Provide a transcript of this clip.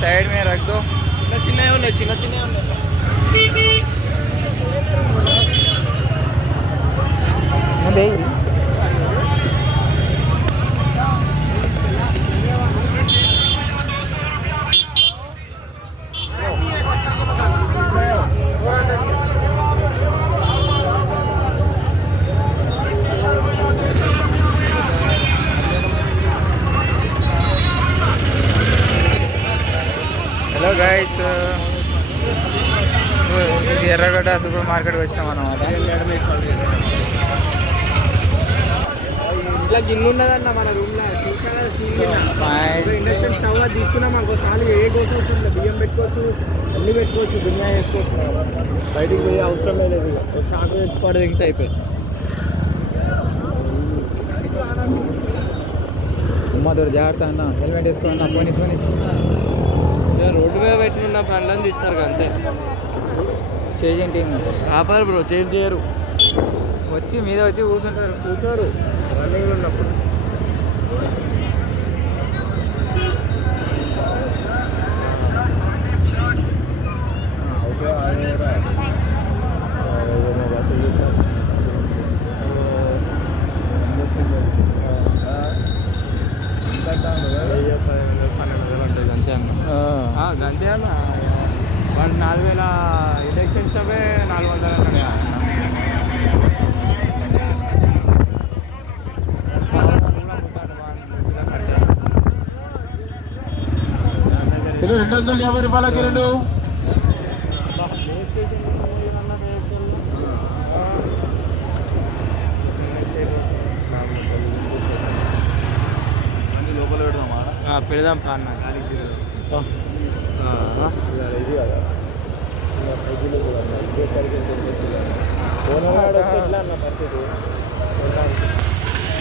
Side में रख दो। చిన్న చిన్న హలో గైస్, ఇది ఎర్రగడ్డ సూపర్ మార్కెట్కి వచ్చినాం అన్నమాట. ఇట్లా గిన్నె ఉన్నదన్న మన రూమ్లో ఇండక్షన్ స్టవ్ తీసుకున్నాం అనుకో, చాలు ఏ కోసుకోవచ్చు, బియ్యం పెట్టుకోవచ్చు, అన్ని పెట్టుకోవచ్చు, దునియా వేసుకోవచ్చు. బయటికి పోయే అవసరమే లేదు. షార్ట్ పెట్టుకోవడం దిగితే అయిపోయింది. ఉమ్మదూరు జాగ్రత్త అన్న, హెల్మెట్ వేసుకోండి. పోనీ రోడ్డు మీద పెట్టిన బండ్లను తీస్తారు అంతే. చేంజ్ టీం ఆపారు బ్రో, చేంజ్ చేయరు. వచ్చి మీద వచ్చి కూర్చుంటారు రన్నింగ్ ఉన్నప్పుడు. గంతే అన్న. వాడు 4000 ఇండక్షన్ స్టవే 400 అన్నాడు. కిలో 250 రూపాయలకి రెండు. లోపల పెడదాం కాన్న గాలికి. ఇది కదా ఐదులో కూడా ఇదే సరిగ్గా ఎట్లా అన్న పరిస్థితి.